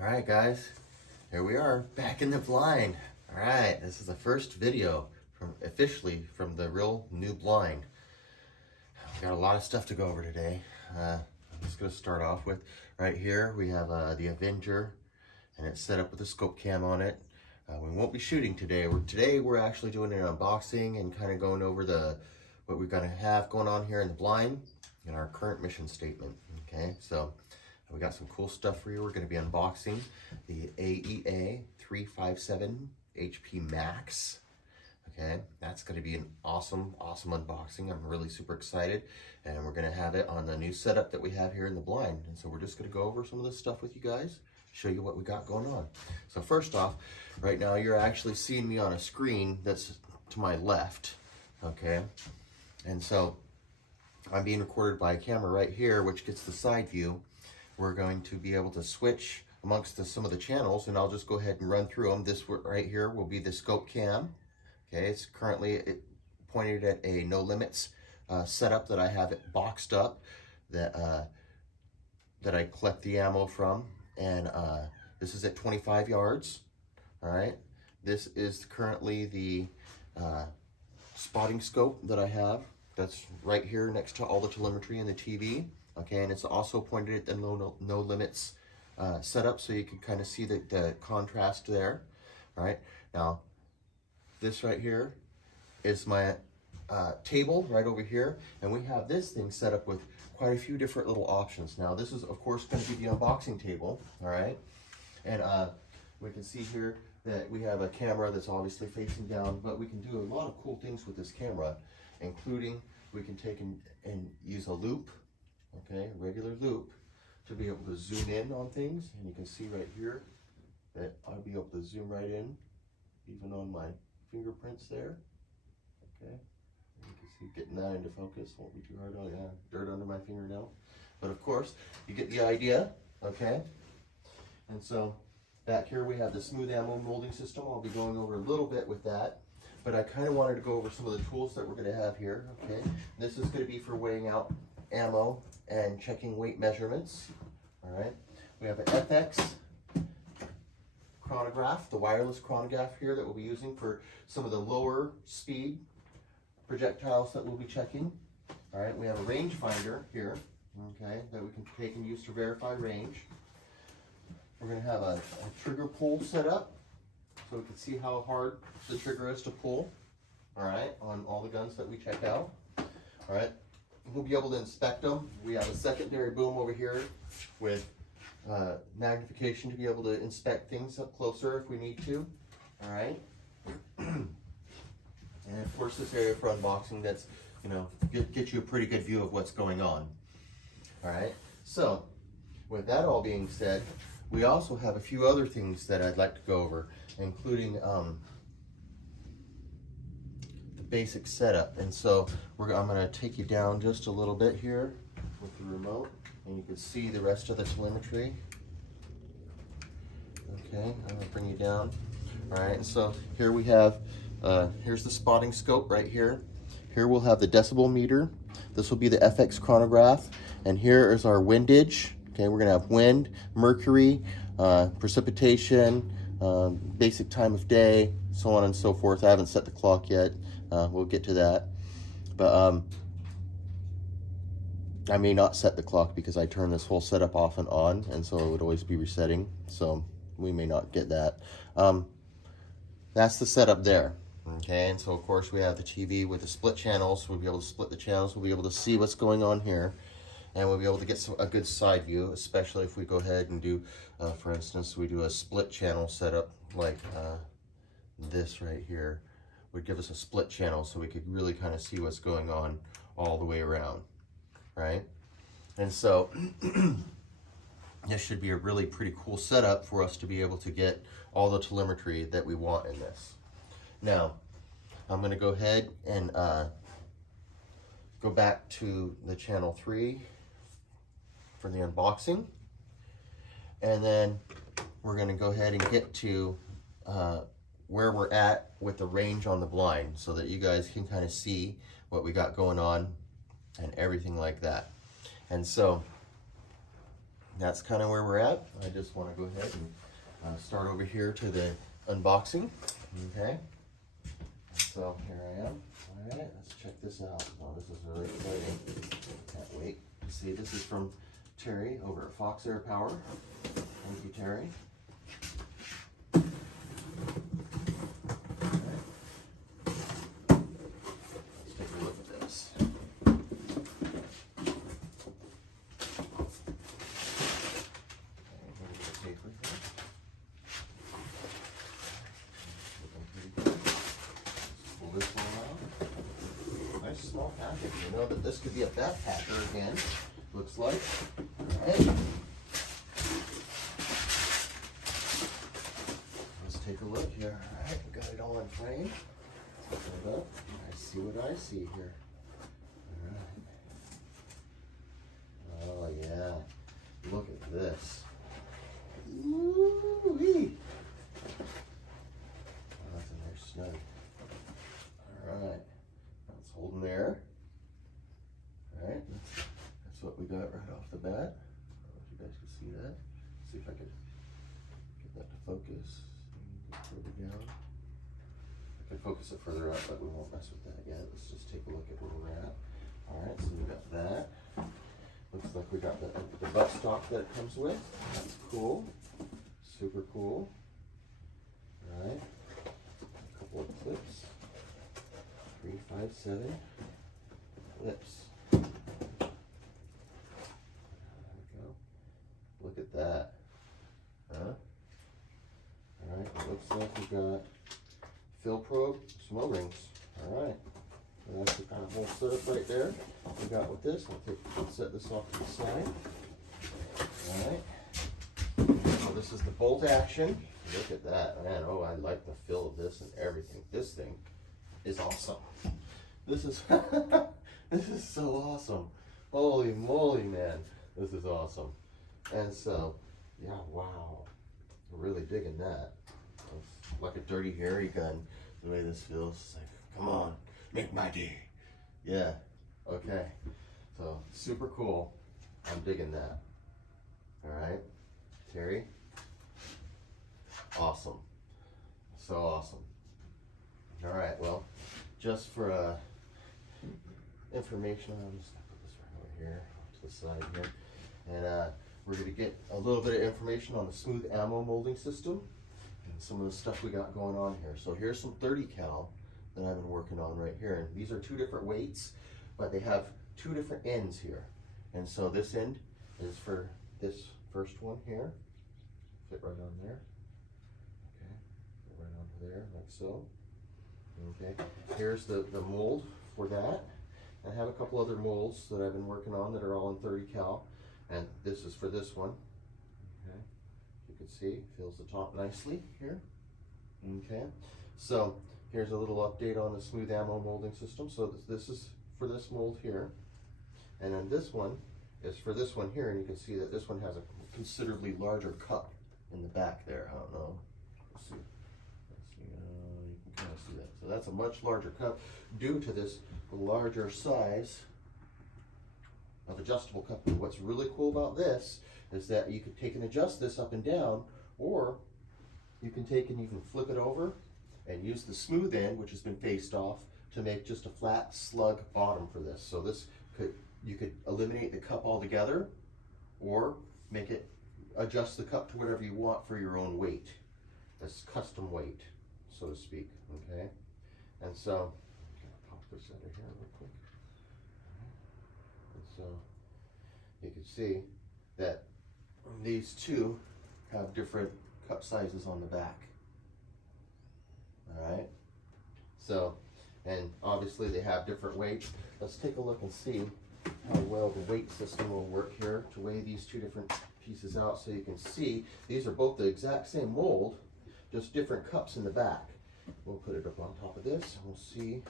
All right, guys, here we are back in the blind. All right, this is the first video officially from the real new blind. We got a lot of stuff to go over today. I'm just gonna start off with right here. We have the Avenger, and it's set up with a scope cam on it. We won't be shooting today. Today we're actually doing an unboxing and kind of going over what we're gonna have going on here in the blind and our current mission statement. Okay, so we got some cool stuff for you. We're going to be unboxing the AEA 357 HP Max. Okay, that's going to be an awesome unboxing. I'm really super excited, and we're going to have it on the new setup that we have here in the blind. And so we're just going to go over some of this stuff with you guys, show you what we got going on. So first off, right now you're actually seeing me on a screen that's to my left. Okay, and so I'm being recorded by a camera right here, which gets the side view. We're going to be able to switch amongst some of the channels, and I'll just go ahead and run through them. This right here will be the scope cam. Okay, it's currently pointed at a no limits setup that I have it boxed up that I collect the ammo from, and this is at 25 yards. All right, this is currently the spotting scope that I have. That's right here next to all the telemetry and the TV. Okay, and it's also pointed at the no limits setup, so you can kind of see the contrast there. All right, now this right here is my table right over here, and we have this thing set up with quite a few different little options. Now this is of course going to be the unboxing table. All right, and we can see here that we have a camera that's obviously facing down, but we can do a lot of cool things with this camera, including we can take and use a loop. Okay, a regular loop, to be able to zoom in on things, and you can see right here that I'll be able to zoom right in, even on my fingerprints there. Okay, you can see getting that into focus. Won't be too hard on dirt under my fingernail, but of course you get the idea. Okay, and so back here we have the smooth ammo molding system. I'll be going over a little bit with that, but I kind of wanted to go over some of the tools that we're going to have here. Okay, this is going to be for weighing out ammo and checking weight measurements. All right, we have an FX chronograph, the wireless chronograph here that we'll be using for some of the lower speed projectiles that we'll be checking. All right, we have a range finder here, okay, that we can take and use to verify range. We're going to have a trigger pull set up so we can see how hard the trigger is to pull, all right, on all the guns that we check out. All right, we'll be able to inspect them. We have a secondary boom over here with magnification to be able to inspect things up closer if we need to. All right, and of course this area for unboxing, that's, you know, get you a pretty good view of what's going on. All right, so with that all being said, we also have a few other things that I'd like to go over, including the basic setup. And so I'm going to take you down just a little bit here with the remote, and you can see the rest of the telemetry. Okay, I'm going to bring you down. All right, and so here we have, here's the spotting scope right here. Here we'll have the decibel meter. This will be the FX chronograph, and here is our windage. Okay, we're going to have wind, mercury, precipitation, basic time of day, so on and so forth. I haven't set the clock yet. We'll get to that. But I may not set the clock because I turn this whole setup off and on, and so it would always be resetting. So we may not get that. That's the setup there. Okay, and so of course we have the TV with the split channels. We'll be able to split the channels. We'll be able to see what's going on here. And we'll be able to get a good side view, especially if we go ahead and do, for instance, we do a split channel setup like this right here. Would give us a split channel so we could really kind of see what's going on all the way around, right? And so this should be a really pretty cool setup for us to be able to get all the telemetry that we want in this. Now, I'm going to go ahead and go back to the channel 3 for the unboxing, and then we're going to go ahead and get to where we're at with the range on the blind, so that you guys can kind of see what we got going on and everything like that. And so that's kind of where we're at. I just want to go ahead and start over here to the unboxing. Okay, so here I am. All right, let's check this out. Oh, this is really exciting. Can't wait to see. This is from Terry over at Fox Air Power. Thank you, Terry. Small package. You know that this could be a backpacker again, looks like. Hey. Let's take a look here. Alright, we got it all in frame. Hold up. I see what I see here. Alright. Oh yeah. Look at this. Ooh-wee. Oh, that's in there snug. Alright. Holding there. All right, that's what we got right off the bat. I don't know if you guys can see that. Let's see if I could get that to focus. Further down. I can focus it further up, but we won't mess with that yet. Let's just take a look at where we're at. All right, so we got that. Looks like we got the buttstock that it comes with. That's cool. Super cool. All right, a couple of clips. 357 clips. There we go. Look at that. Huh? Alright, it looks like we got fill probe, some O-rings. Alright. So that's the kind of whole setup right there we got with this. I'll set this off to the side. Alright. So this is the bolt action. Look at that, man. Oh, I like the feel of this and everything. This thing is awesome. This is this is so awesome. Holy moly, man. This is awesome. And so, yeah, wow. I'm really digging that. It's like a dirty, hairy gun, the way this feels. It's like, come on, make my day. Yeah, okay. So, super cool. I'm digging that. All right, Terry. Awesome. So awesome. All right, well, just for information, I'm just gonna put this right over here to the side here, and we're gonna get a little bit of information on the smooth ammo molding system and some of the stuff we got going on here. So here's some 30 cal that I've been working on right here, and these are two different weights, but they have two different ends here. And so this end is for this first one here, fit right on there. Okay, fit right onto there like so. Okay, here's the mold for that. I have a couple other molds that I've been working on that are all in 30 cal, and this is for this one. Okay, you can see, fills the top nicely here. Okay, so here's a little update on the smooth ammo molding system. So this is for this mold here, and then this one is for this one here, and you can see that this one has a considerably larger cup in the back there. I don't know. Let's see. You can kind of see that. So that's a much larger cup due to this larger size of adjustable cup. What's really cool about this is that you can take and adjust this up and down, or you can take and you can flip it over and use the smooth end, which has been faced off, to make just a flat slug bottom for this. So this you could eliminate the cup altogether, or make it adjust the cup to whatever you want for your own weight. That's custom weight, so to speak. Okay, and so I'm gonna pop this out of here real quick. And so you can see that these two have different cup sizes on the back. All right, so, and obviously they have different weights. Let's take a look and see how well the weight system will work here to weigh these two different pieces out. So you can see these are both the exact same mold, just different cups in the back. We'll put it up on top of this and we'll see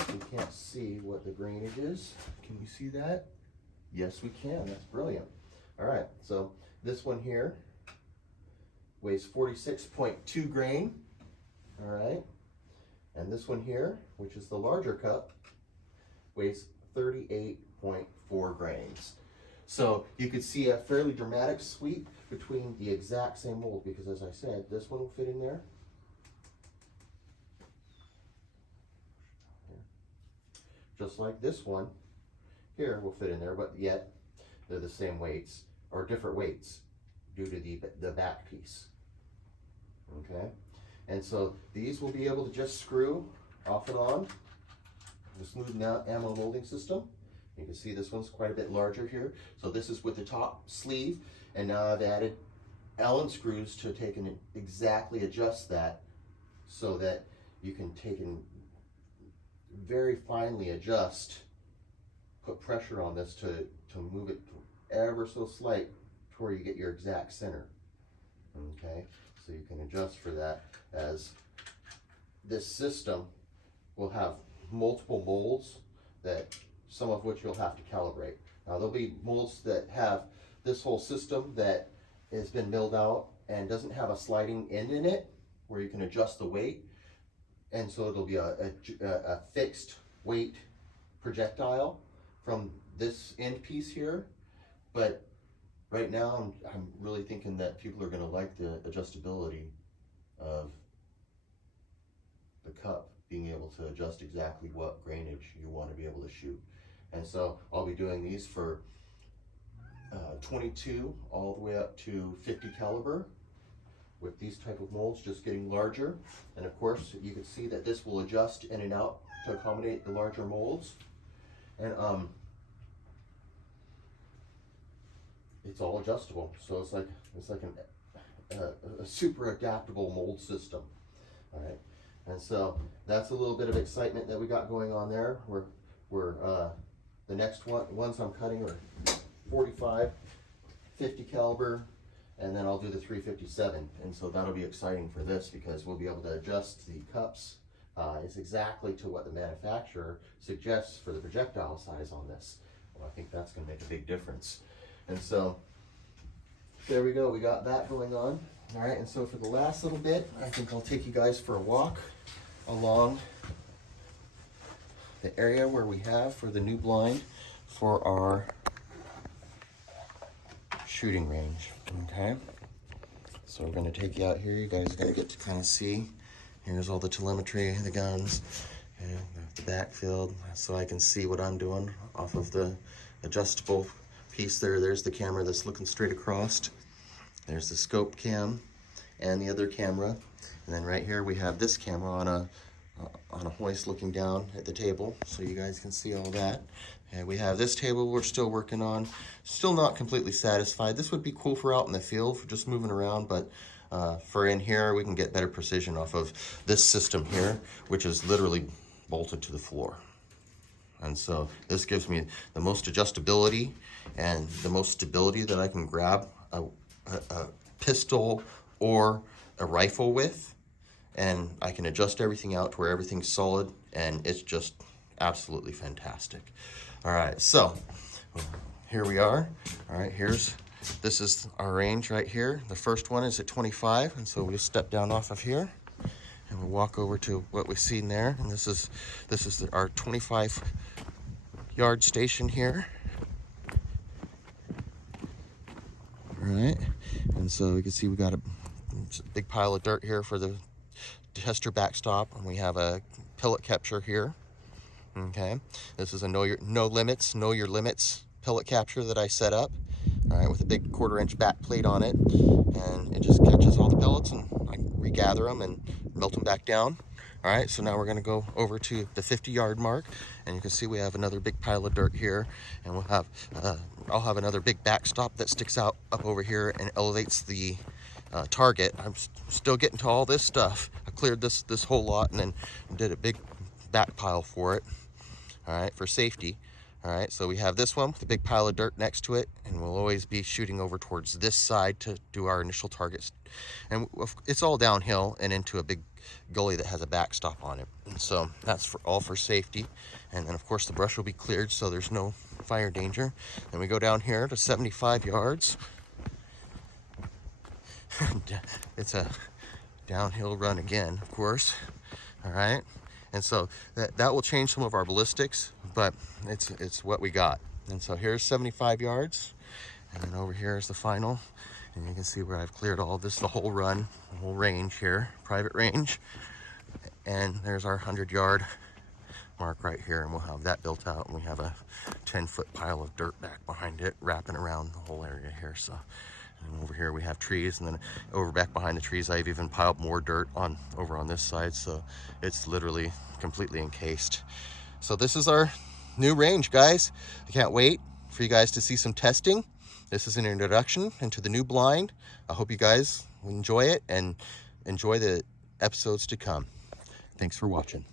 if we can't see what the grainage is. Can we see that? Yes, we can. That's brilliant. All right, so this one here weighs 46.2 grain. All right, and this one here, which is the larger cup, weighs 38.4 grains. So you could see a fairly dramatic sweep between the exact same mold, because as I said, this one will fit in there. Just like this one here will fit in there, but yet they're the same weights, or different weights due to the back piece. Okay, and so these will be able to just screw off and on the smooth ammo molding system. You can see this one's quite a bit larger here. So this is with the top sleeve, and now I've added Allen screws to take and exactly adjust that so that you can take and very finely adjust, put pressure on this to move it ever so slight to where you get your exact center. Okay, so you can adjust for that, as this system will have multiple molds, that some of which you'll have to calibrate. Now there'll be molds that have this whole system that has been milled out and doesn't have a sliding end in it where you can adjust the weight, and so it'll be a fixed weight projectile from this end piece here. But right now I'm really thinking that people are going to like the adjustability of the cup, being able to adjust exactly what grainage you want to be able to shoot. And so I'll be doing these for 22 all the way up to 50 caliber with these type of molds, just getting larger. And of course you can see that this will adjust in and out to accommodate the larger molds. And it's all adjustable, so it's like a super adaptable mold system. All right, and so that's a little bit of excitement that we got going on there. The next ones I'm cutting are 45, 50 caliber, and then I'll do the 357. And so that'll be exciting for this, because we'll be able to adjust the cups is exactly to what the manufacturer suggests for the projectile size on this. Well, I think that's going to make a big difference. And so there we go, we got that going on. All right, and so for the last little bit, I think I'll take you guys for a walk along the area where we have for the new blind for our shooting range. Okay, so we're going to take you out here. You guys are going to get to kind of see. Here's all the telemetry, the guns, and the backfield, so I can see what I'm doing off of the adjustable piece there. There's the camera that's looking straight across. There's the scope cam and the other camera. And then right here we have this camera on a hoist looking down at the table, so you guys can see all that. And we have this table we're still working on. Still not completely satisfied. This would be cool for out in the field for just moving around, but for in here we can get better precision off of this system here, which is literally bolted to the floor. And so this gives me the most adjustability and the most stability that I can grab a pistol or a rifle with, and I can adjust everything out to where everything's solid, and it's just absolutely fantastic. All right, so here we are. All right, this is our range right here. The first one is at 25, and so we'll step down off of here and we'll walk over to what we've seen there. And this is our 25 yard station here. All right, and so we can see we got a big pile of dirt here for the tester backstop, and we have a pellet capture here. Okay, this is a know your limits pellet capture that I set up. All right, with a big 1/4-inch back plate on it, and it just catches all the pellets, and I regather them and melt them back down. All right, so now we're going to go over to the 50-yard mark, and you can see we have another big pile of dirt here, and we'll have I'll have another big backstop that sticks out up over here and elevates the target. I'm still getting to all this stuff. I cleared this whole lot and then did a big back pile for it. All right, for safety. All right, so we have this one with a big pile of dirt next to it, and we'll always be shooting over towards this side to do our initial targets. And it's all downhill and into a big gully that has a backstop on it. And so that's all for safety. And then of course the brush will be cleared, so there's no fire danger. And we go down here to 75 yards. It's a downhill run again, of course. All right. And so that will change some of our ballistics, but it's what we got. And so here's 75 yards. And then over here is the final. And you can see where I've cleared all this, the whole run, the whole range here, private range. And there's our 100-yard mark right here, and we'll have that built out, and we have a 10-foot pile of dirt back behind it, wrapping around the whole area here. So, and over here we have trees, and then over back behind the trees, I've even piled more dirt over on this side, so it's literally completely encased. So this is our new range, guys. I can't wait for you guys to see some testing. This is an introduction into the new blind. I hope you guys enjoy it and enjoy the episodes to come. Thanks for watching.